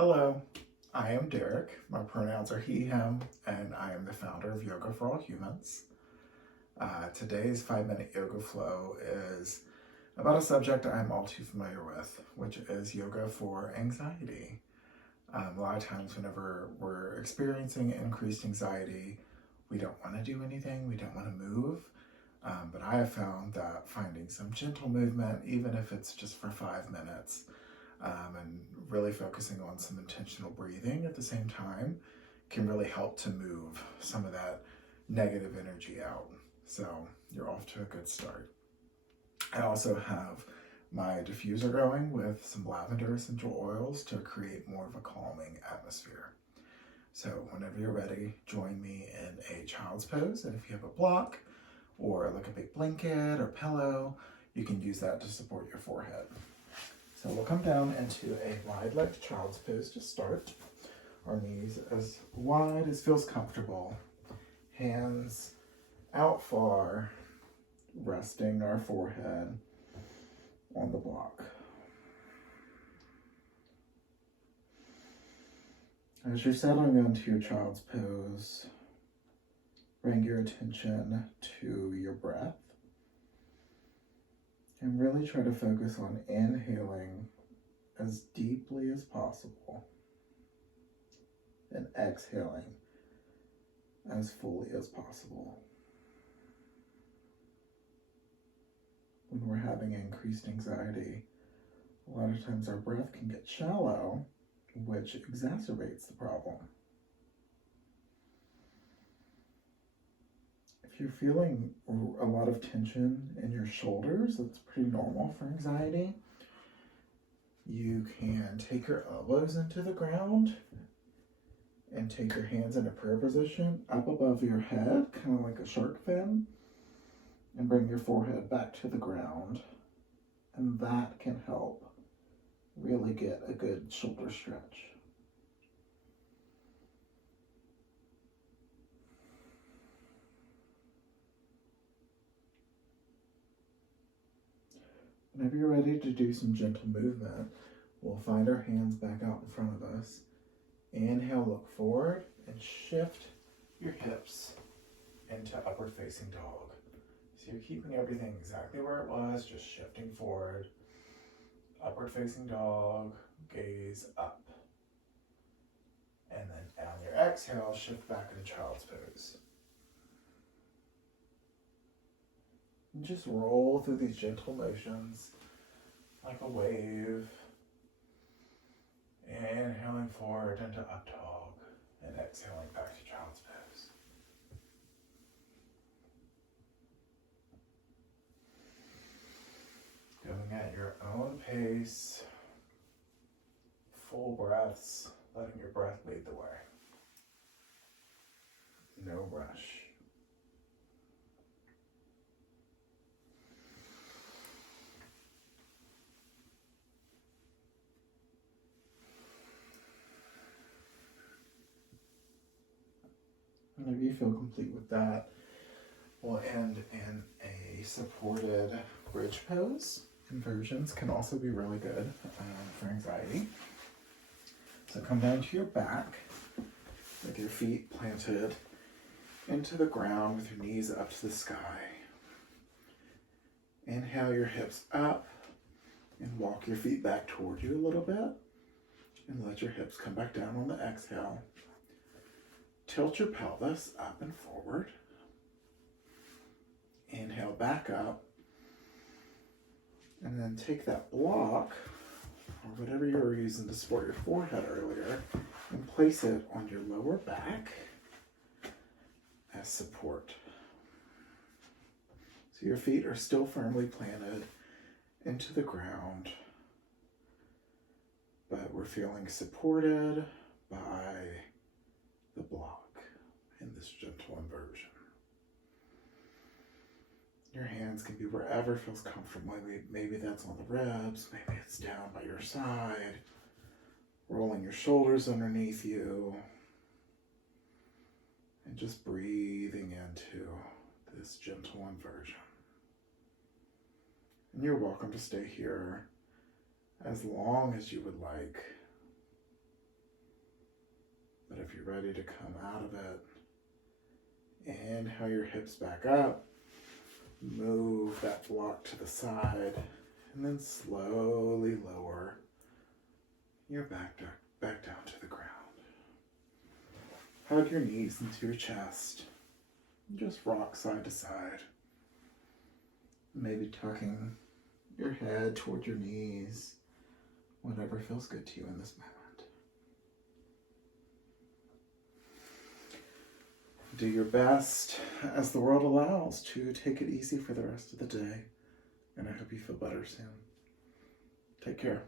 Hello, I am Derek. My pronouns are he, him, and I am the founder of Yoga for All Humans. Today's 5-minute yoga flow is about a subject I'm all too familiar with, which is yoga for anxiety. A lot of times whenever we're experiencing increased anxiety, we don't want to do anything, we don't want to move, but I have found that finding some gentle movement, even if it's just for 5 minutes, and really focusing on some intentional breathing at the same time can really help to move some of that negative energy out. So you're off to a good start. I also have my diffuser going with some lavender essential oils to create more of a calming atmosphere. So whenever you're ready, join me in a child's pose. And if you have a block or like a big blanket or pillow, you can use that to support your forehead. So we'll come down into a wide-legged child's pose to start. Our knees as wide as feels comfortable. Hands out far, resting our forehead on the block. As you're settling into your child's pose, bring your attention to your breath. And really try to focus on inhaling as deeply as possible and exhaling as fully as possible. When we're having increased anxiety, a lot of times our breath can get shallow, which exacerbates the problem. If you're feeling a lot of tension in your shoulders, that's pretty normal for anxiety. You can take your elbows into the ground and take your hands in a prayer position up above your head, kind of like a shark fin, and bring your forehead back to the ground. And that can help really get a good shoulder stretch. Whenever you're ready to do some gentle movement, we'll find our hands back out in front of us. Inhale, look forward, and shift your hips into upward facing dog. So you're keeping everything exactly where it was, just shifting forward. Upward facing dog, gaze up. And then on your exhale, shift back into child's pose. And just roll through these gentle motions like a wave. Inhaling forward into up dog and exhaling back to child's pose. Going at your own pace, full breaths, letting your breath lead the way. No rush. Whenever you feel complete with that, we'll end in a supported bridge pose. Inversions can also be really good for anxiety. So come down to your back with your feet planted into the ground with your knees up to the sky. Inhale your hips up and walk your feet back toward you a little bit and let your hips come back down on the exhale. Tilt your pelvis up and forward. Inhale back up. And then take that block, or whatever you were using to support your forehead earlier, and place it on your lower back as support. So your feet are still firmly planted into the ground, but we're feeling supported by the block in this gentle inversion. Your hands can be wherever feels comfortable. Maybe that's on the ribs, maybe it's down by your side, rolling your shoulders underneath you, and just breathing into this gentle inversion. And you're welcome to stay here as long as you would like. if you're ready to come out of it, inhale your hips back up, move that block to the side, and then slowly lower your back down to the ground. Hug your knees into your chest. Just rock side to side. Maybe tucking your head toward your knees, whatever feels good to you in this moment. Do your best, as the world allows, to take it easy for the rest of the day. And I hope you feel better soon. Take care.